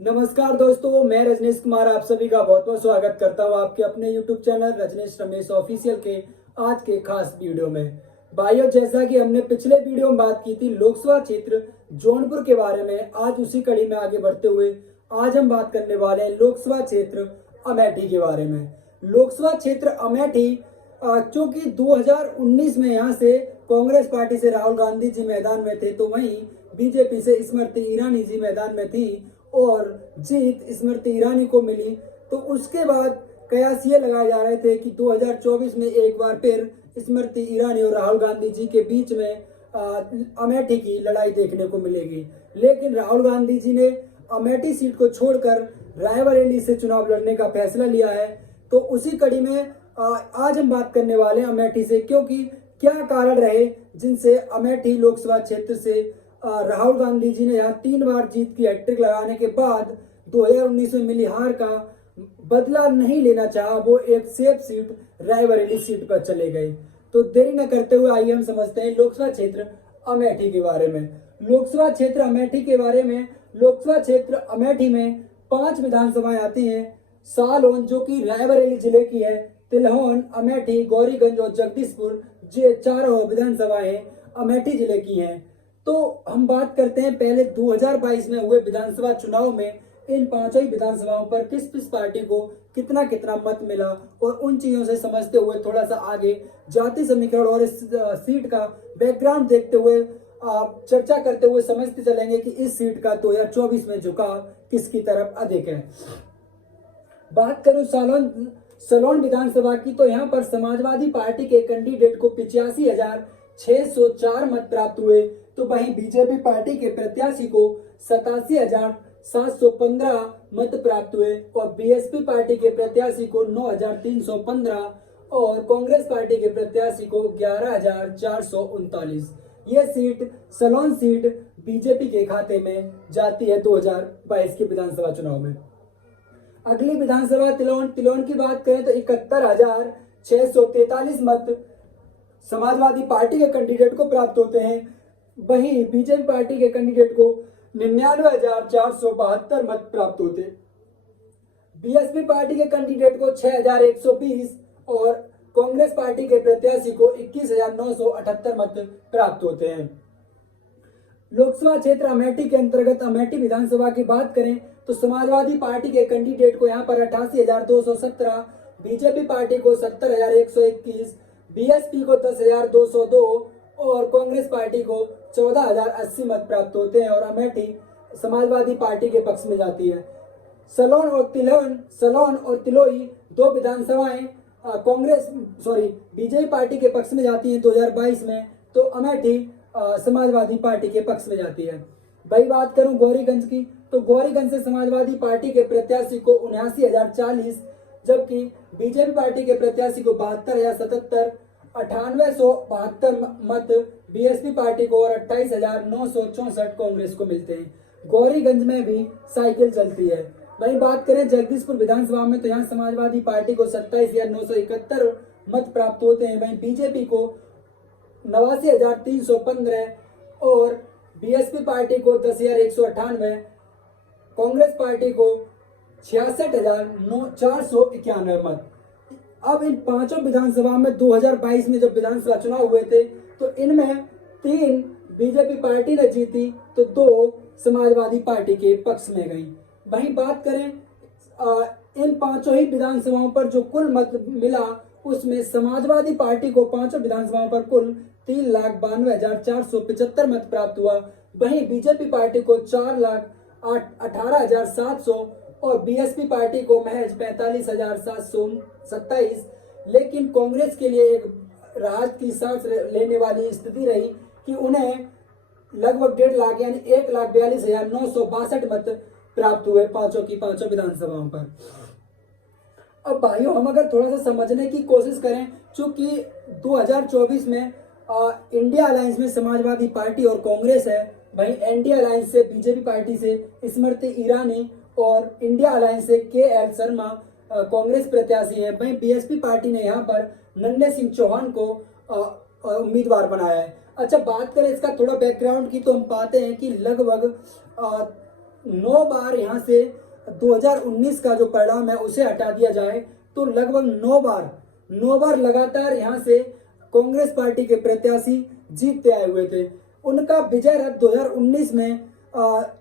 नमस्कार दोस्तों, मैं रजनीश कुमार आप सभी का बहुत बहुत स्वागत करता हूं आपके अपने YouTube channel Rajneesh Ramesh official के आज के खास वीडियो में। भाइयों, जैसा कि हमने पिछले वीडियो में बात की थी लोकसभा क्षेत्र जौनपुर के बारे में, आज उसी कड़ी में आगे बढ़ते हुए आज हम बात करने वाले हैं लोकसभा क्षेत्र अमेठी के बारे में। लोकसभा क्षेत्र अमेठी चूंकि 2019 में यहाँ से कांग्रेस पार्टी से राहुल गांधी जी मैदान में थे, तो वहीं बीजेपी से स्मृति ईरानी जी मैदान में थी और जीत स्मृति ईरानी को मिली। तो उसके बाद कयास ये लगाए जा रहे थे कि 2024 में एक बार फिर स्मृति ईरानी और राहुल गांधी जी के बीच में अमेठी की लड़ाई देखने को मिलेगी। लेकिन राहुल गांधी जी ने अमेठी सीट को छोड़कर रायबरेली से चुनाव लड़ने का फैसला लिया है। तो उसी कड़ी में आज हम बात करने वाले हैं अमेठी से, क्योंकि क्या कारण रहे जिनसे अमेठी लोकसभा क्षेत्र से राहुल गांधी जी ने यहाँ 3 बार जीत की हैट्रिक लगाने के बाद 2019 में मिली हार का बदला नहीं लेना चाहा, वो एक सेफ सीट रायबरेली सीट पर चले गए। तो देरी न करते हुए आइए हम समझते हैं लोकसभा क्षेत्र अमेठी के बारे में। लोकसभा क्षेत्र अमेठी के बारे में, लोकसभा क्षेत्र अमेठी में 5 विधानसभाएं आती हैं। सालोन जो कि रायबरेली जिले की है, तिलहौन, अमेठी, गौरीगंज और जगदीशपुर, ये चारों विधानसभाएं अमेठी जिले की हैं। तो हम बात करते हैं पहले 2022 में हुए विधानसभा चुनाव में इन 5 ही विधानसभाओं पर किस किस पार्टी को कितना कितना मत मिला, और उन चीजों से समझते हुए थोड़ा सा आगे जाति समीकरण और इस सीट का बैकग्राउंड देखते हुए चर्चा करते हुए समझते चलेंगे कि इस सीट का 2024 में झुकाव किसकी तरफ अधिक है। बात करूं सलोन विधानसभा की, तो यहाँ पर समाजवादी पार्टी के कैंडिडेट को 85,604 मत प्राप्त हुए, तो वहीं बीजेपी पार्टी के प्रत्याशी को 87,715 मत प्राप्त हुए और बीएसपी पार्टी के प्रत्याशी को 9,315 और कांग्रेस पार्टी के प्रत्याशी को 11,439। ये सीट सलोन सीट बीजेपी के खाते में जाती है 2022 के विधानसभा चुनाव में। अगली विधानसभा तिलौन की बात करें तो 71,643 मत समाजवादी पार्टी के कैंडिडेट को प्राप्त होते हैं, वहीं बीजेपी पार्टी के कैंडिडेट को 99,472 मत प्राप्त होते। बीएसपी पार्टी के कैंडिडेट को 6,120 और कांग्रेस पार्टी के प्रत्याशी को 21,978 मत प्राप्त होते हैं। लोकसभा क्षेत्र अमेठी के अंतर्गत अमेठी विधानसभा की बात करें तो समाजवादी पार्टी के कैंडिडेट को यहाँ पर 88,217, बीजेपी पार्टी को 70,121, बीएसपी को 10,202 और कांग्रेस पार्टी को 14,080 मत प्राप्त होते हैं और अमेठी समाजवादी पार्टी के पक्ष में जाती है। सलोन और तिलोई 2 विधानसभाएं बीजेपी पार्टी के पक्ष में जाती हैं 2022 में, तो अमेठी समाजवादी पार्टी के पक्ष में जाती है। भाई बात करूं गौरीगंज की, तो गौरीगंज से समाजवादी पार्टी के प्रत्याशी को 79,040, जबकि बीजेपी पार्टी के प्रत्याशी को 72,077, 98,172 मत बीएसपी पार्टी को और 28,964 कांग्रेस को मिलते हैं। गौरीगंज में भी साइकिल चलती है। वही बात करें जगदीशपुर विधानसभा में, तो यहाँ समाजवादी पार्टी को 27,971 मत प्राप्त होते हैं, वहीं बीजेपी को 89,315 और बीएसपी पार्टी को 10,198, कांग्रेस पार्टी को 66,491 मत। अब इन 5 विधानसभा में 2022 में जब विधानसभा चुनाव हुए थे, तो इनमें 3 बीजेपी पार्टी ने जीती तो 2 समाजवादी पार्टी के पक्ष में गई। वहीं बात करें इन 5 ही विधानसभाओं पर जो कुल मत मिला, उसमें समाजवादी पार्टी को 5 विधानसभाओं पर कुल 3,92,475 मत प्राप्त हुआ, वहीं बीजेपी पार्टी को 4,18,700 और बीएसपी पार्टी को महज 45,727। लेकिन कांग्रेस के लिए एक राहत की सांस लेने वाली स्थिति रही कि उन्हें लगभग 1.5 लाख यानी 1,42,962 मत प्राप्त हुए 5 विधानसभाओं पर। अब भाइयों, हम अगर थोड़ा सा समझने की कोशिश करें, चूंकि 2024 में इंडिया अलायंस में समाजवादी पार्टी और कांग्रेस है, वहीं एनडीए अलायंस से बीजेपी पार्टी से स्मृति ईरानी और इंडिया अलायंस से के.एल. शर्मा कांग्रेस प्रत्याशी है, वहीं बीएसपी पार्टी ने यहाँ पर नन्हे सिंह चौहान को उम्मीदवार बनाया है। अच्छा, बात करें इसका थोड़ा बैकग्राउंड की, तो हम पाते हैं कि लगभग 9 बार यहाँ से 2019 का जो परिणाम है उसे हटा दिया जाए तो लगभग 9 बार लगातार यहाँ से कांग्रेस पार्टी के प्रत्याशी जीतते आए हुए थे। उनका विजय रथ 2019 में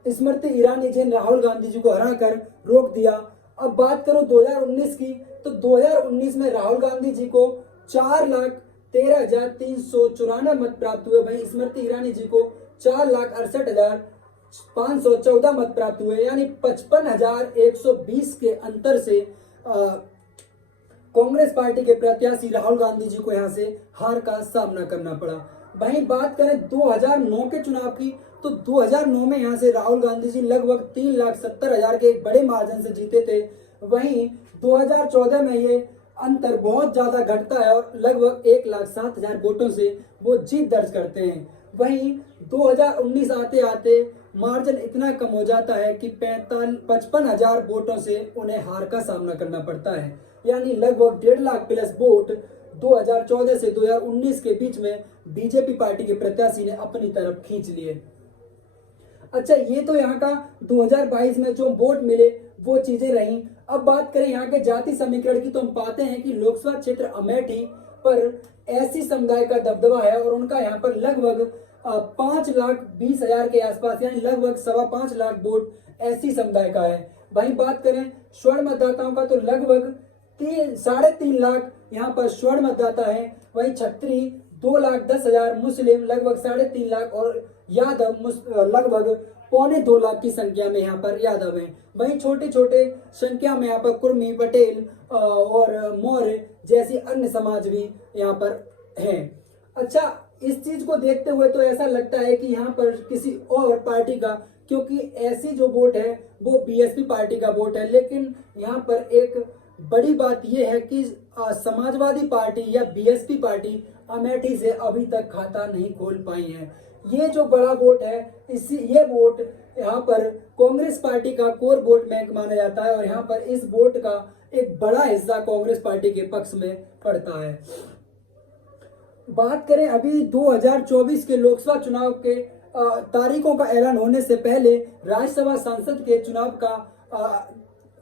स्मृति ईरानी जी ने राहुल गांधी जी को हराकर रोक दिया। अब बात करो 2019 की, तो 2019 में राहुल गांधी जी को 4,13,394 मत प्राप्त हुए। वहीं स्मृति ईरानी जी को 4,68,514 मत प्राप्त हुए, यानी 55,120 के अंतर से कांग्रेस पार्टी के प्रत्याशी राहुल गांधी जी को यहां से हार का सामना करना पड़ा। वहीं बात करें 2009 के चुनाव की, तो 2009 में यहां से राहुल गांधी जी लगभग 3,70,000 के एक बड़े मार्जिन से जीते थे। वहीं 2014 में ये अंतर बहुत ज्यादा घटता है और लगभग 1,07,000 वोटों से वो जीत दर्ज करते हैं। वहीं 2019 आते आते मार्जिन इतना कम हो जाता है कि 55,000 वोटों से उन्हें हार का सामना करना पड़ता है, यानी लगभग 1.5 लाख प्लस वोट 2014 से 2019 के बीच में बीजेपी पार्टी के प्रत्याशी ने अपनी तरफ खींच लिए। अच्छा, ये तो यहाँ का 2022 में जो वोट मिले वो चीजें रही। अब बात करें यहाँ के जाति समीकरण की, तो हम पाते हैं कि लोकसभा क्षेत्र अमेठी पर एससी समुदाय का दबदबा है और उनका यहाँ पर लगभग 5,20,000 के आसपास, यानी लगभग 5.25 लाख वोट एससी समुदाय का है। वहीं बात करें स्वर्ण मतदाताओं का, तो लगभग 3.5 लाख यहाँ पर स्वर्ण मतदाता है। वहीं क्षत्रिय 2,10,000, मुस्लिम लगभग 3.5 लाख और यादव लगभग 1.25 लाख की संख्या में यहाँ पर यादव हैं। वहीं छोटे छोटे संख्या में यहाँ पर कुर्मी, पटेल और मौर्य जैसी अन्य समाज भी यहाँ पर हैं। अच्छा, इस चीज को देखते हुए तो ऐसा लगता है कि यहाँ पर किसी और पार्टी का, क्योंकि ऐसी जो वोट है वो बीएसपी पार्टी का वोट है, लेकिन यहाँ पर एक बड़ी बात यह है कि समाजवादी पार्टी या बीएसपी पार्टी अमेठी से अभी तक खाता नहीं खोल पाई है। ये जो बड़ा वोट है, ये वोट यहाँ पर कांग्रेस पार्टी का कोर वोट बैंक माना जाता है और यहाँ पर इस वोट का एक बड़ा हिस्सा कांग्रेस पार्टी के पक्ष में पड़ता है। बात करें अभी 2024 के लोकसभा चुनाव के तारीखों का ऐलान होने से पहले राज्यसभा सांसद के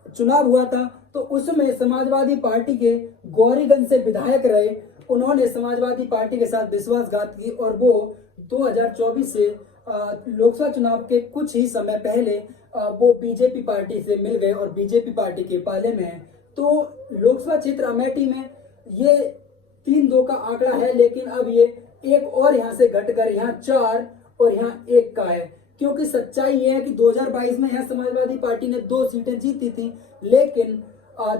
चुनाव हुआ था, तो उसमें समाजवादी पार्टी के गौरीगंज से विधायक रहे। उन्होंने समाजवादी पार्टी के साथ विश्वासघात की और वो 2024 से लोकसभा चुनाव के कुछ ही समय पहले वो बीजेपी पार्टी से मिल गए और बीजेपी पार्टी के पाले में है। तो लोकसभा क्षेत्र अमेठी में ये 3-2 का आंकड़ा है, लेकिन अब ये एक और यहाँ से घटकर यहाँ 4 और यहाँ 1 का है, क्योंकि सच्चाई ये है कि 2022 में यहाँ समाजवादी पार्टी ने 2 सीटें जीती थी, लेकिन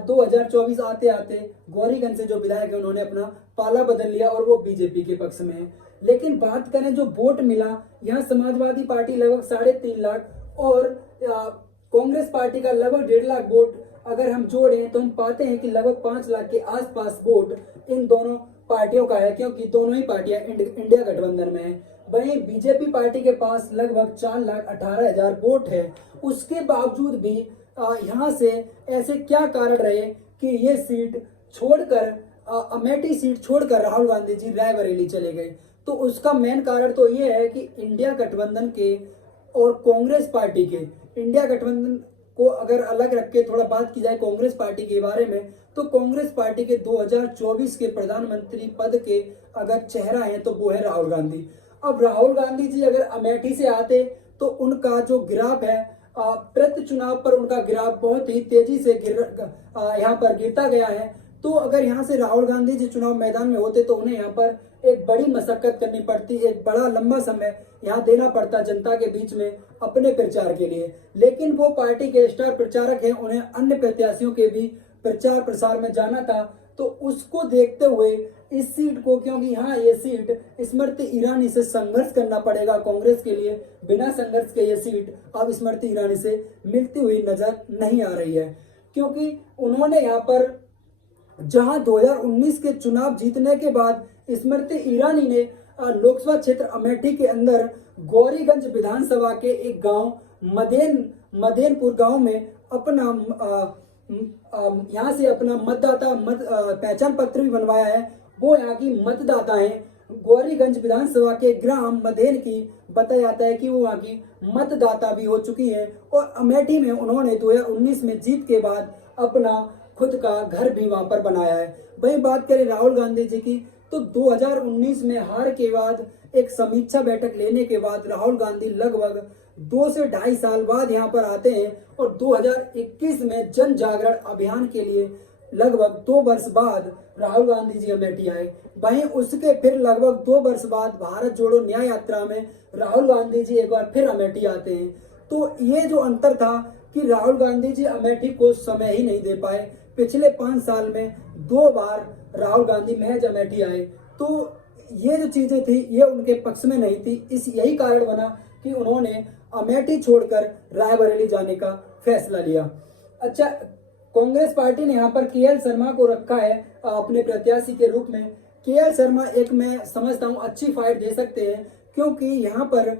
2024 आते आते गौरीगंज से जो विधायक है उन्होंने अपना पाला बदल लिया और वो बीजेपी के पक्ष में है। लेकिन बात करें जो वोट मिला, यहाँ समाजवादी पार्टी लगभग 3.5 लाख और कांग्रेस पार्टी का लगभग 1.5 लाख वोट अगर हम जोड़ें तो हम पाते हैं कि लगभग 5 लाख के आसपास वोट इन दोनों पार्टियों का है, क्योंकि दोनों ही पार्टियां इंडिया गठबंधन में है। वहीं बीजेपी पार्टी के पास लगभग 4,18,000 वोट है। उसके बावजूद भी यहाँ से ऐसे क्या कारण रहे कि ये सीट छोड़कर अमेठी सीट छोड़कर राहुल गांधी जी रायबरेली चले गए? तो उसका मेन कारण तो ये है कि इंडिया गठबंधन के और कांग्रेस पार्टी के, इंडिया गठबंधन को अगर अलग रख के थोड़ा बात की जाए कांग्रेस पार्टी के बारे में, तो कांग्रेस पार्टी के 2024 के प्रधानमंत्री पद के अगर चेहरा है तो वो है राहुल गांधी। अब राहुल गांधी जी अगर अमेठी से आते तो उनका जो ग्राफ है प्रति चुनाव पर उनका ग्राफ बहुत ही तेजी से यहाँ पर गिरता गया है। तो अगर यहाँ से राहुल गांधी जी चुनाव मैदान में होते तो उन्हें यहाँ पर एक बड़ी मशक्कत करनी पड़ती, एक बड़ा लंबा समय यहाँ देना पड़ता जनता के बीच में अपने प्रचार के लिए। लेकिन वो पार्टी के स्टार प्रचारक हैं, उन्हें अन्य प्रत्याशियों के भी प्रचार प्रसार में जाना था। तो उसको देखते हुए इस सीट को, क्योंकि यहाँ ये सीट स्मृति ईरानी से संघर्ष करना पड़ेगा कांग्रेस के लिए, बिना संघर्ष के ये सीट अब स्मृति ईरानी से मिलती हुई नजर नहीं आ रही है, क्योंकि उन्होंने यहाँ पर जहां 2019 के चुनाव जीतने के बाद स्मृति ईरानी ने लोकसभा क्षेत्र अमेठी के अंदर गौरीगंज विधानसभा के एक गांव मदेनपुर गांव में अपना यहाँ से अपना मतदाता पहचान पत्र भी बनवाया है। वो यहाँ की मतदाता हैं। गौरीगंज विधानसभा के ग्राम मदेन की बताया जाता है कि वो वहाँ की मतदाता भी हो चुकी है और अमेठी में उन्होंने 2019 में जीत के बाद अपना खुद का घर भी वहां पर बनाया है। वही बात करें राहुल गांधी जी की, तो 2019 में हार के बाद एक समीक्षा बैठक लेने के बाद राहुल गांधी लगभग 2 से 2.5 साल बाद यहाँ पर आते हैं और 2021 में जन जागरण अभियान के लिए लगभग 2 वर्ष बाद राहुल गांधी जी अमेठी आए। वहीं उसके फिर लगभग 2 वर्ष बाद भारत जोड़ो न्याय यात्रा में राहुल गांधी जी एक बार फिर अमेठी आते हैं। तो ये जो अंतर था कि राहुल गांधी जी अमेठी को समय ही नहीं दे पाए। पिछले 5 साल में 2 बार राहुल गांधी महज अमेठी आए। तो ये जो चीजें थी ये उनके पक्ष में नहीं थी। यही कारण बना कि उन्होंने अमेठी छोड़कर रायबरेली जाने का फैसला लिया। अच्छा, कांग्रेस पार्टी ने यहाँ पर केएल शर्मा को रखा है अपने प्रत्याशी के रूप में। केएल शर्मा एक मैं समझता हूँ अच्छी फाइट दे सकते हैं, क्योंकि यहाँ पर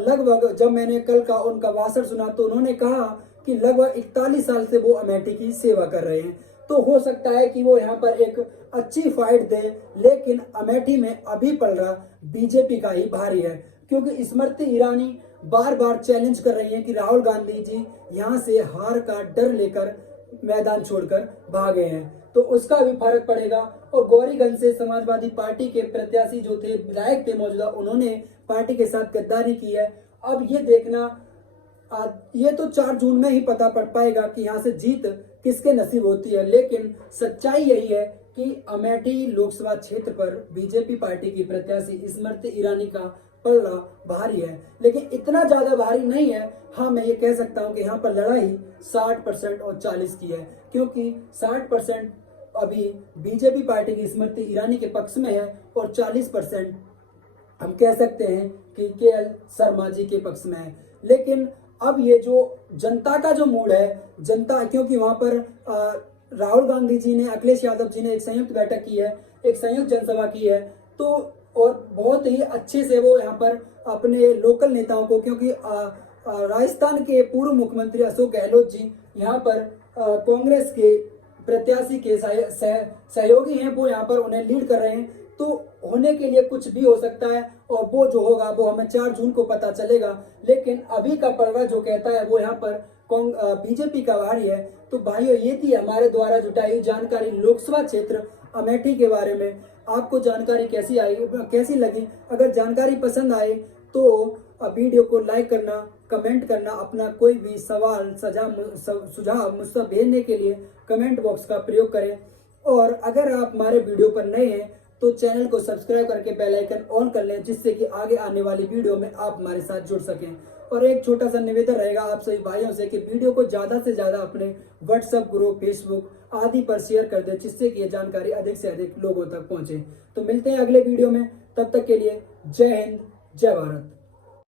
लगभग जब मैंने कल का उनका भाषण सुना तो उन्होंने कहा कि लगभग 41 साल से वो अमेठी की सेवा कर रहे हैं। तो हो सकता है कि वो यहाँ पर एक अच्छी फाइट दे, लेकिन अमेठी में अभी पलड़ा बीजेपी का ही भारी है, क्योंकि स्मृति ईरानी बार बार चैलेंज कर रही हैं कि राहुल गांधी जी यहाँ से हार का डर लेकर मैदान छोड़कर भागे हैं, तो उसका भी फर्क पड़ेगा। और गौरीगंज से समाजवादी पार्टी के प्रत्याशी जो थे, विधायक थे मौजूदा, उन्होंने पार्टी के साथ गद्दारी की है। अब ये देखना, ये तो 4 जून में ही पता पड़ पाएगा कि यहाँ से जीत किसके नसीब होती है। लेकिन सच्चाई यही है कि अमेठी लोकसभा क्षेत्र पर बीजेपी पार्टी की प्रत्याशी स्मृति ईरानी का पलड़ा भारी है, लेकिन इतना ज्यादा भारी नहीं है। हाँ, मैं ये कह सकता हूँ कि यहाँ पर लड़ाई 60% और 40 की है, क्योंकि 60% अभी बीजेपी पार्टी की स्मृति ईरानी के पक्ष में है और 40% हम कह सकते हैं कि केएल शर्मा जी के पक्ष में है। लेकिन अब ये जो जनता का जो मूड है, जनता, क्योंकि वहां पर राहुल गांधी जी ने, अखिलेश यादव जी ने एक संयुक्त बैठक की है, एक संयुक्त जनसभा की है, तो और बहुत ही अच्छे से वो यहाँ पर अपने लोकल नेताओं को, क्योंकि राजस्थान के पूर्व मुख्यमंत्री अशोक गहलोत जी यहाँ पर कांग्रेस के प्रत्याशी के सहयोगी हैं, वो यहाँ पर उन्हें लीड कर रहे हैं। तो होने के लिए कुछ भी हो सकता है और वो जो होगा वो हमें 4 जून को पता चलेगा। लेकिन अभी का पलड़ा जो कहता है वो यहाँ पर बीजेपी का भारी है। तो भाइयों, ये थी हमारे द्वारा जुटाई हुई जानकारी लोकसभा क्षेत्र अमेठी के बारे में। आपको जानकारी कैसी लगी? अगर जानकारी पसंद आए तो वीडियो को लाइक करना, कमेंट करना, अपना कोई भी सवाल सुझाव मुझसे भेजने के लिए कमेंट बॉक्स का प्रयोग करें। और अगर आप हमारे वीडियो पर नए हैं तो चैनल को सब्सक्राइब करके बेल आइकन ऑन कर लें, जिससे कि आगे आने वाली वीडियो में आप हमारे साथ जुड़ सकें। और एक छोटा सा निवेदन रहेगा आप सभी भाइयों से कि वीडियो को ज़्यादा से ज़्यादा अपने व्हाट्सएप ग्रुप, फेसबुक आदि पर शेयर कर दें, जिससे कि ये जानकारी अधिक से अधिक लोगों तक पहुंचे। तो मिलते हैं अगले वीडियो में, तब तक के लिए जय हिंद, जय भारत।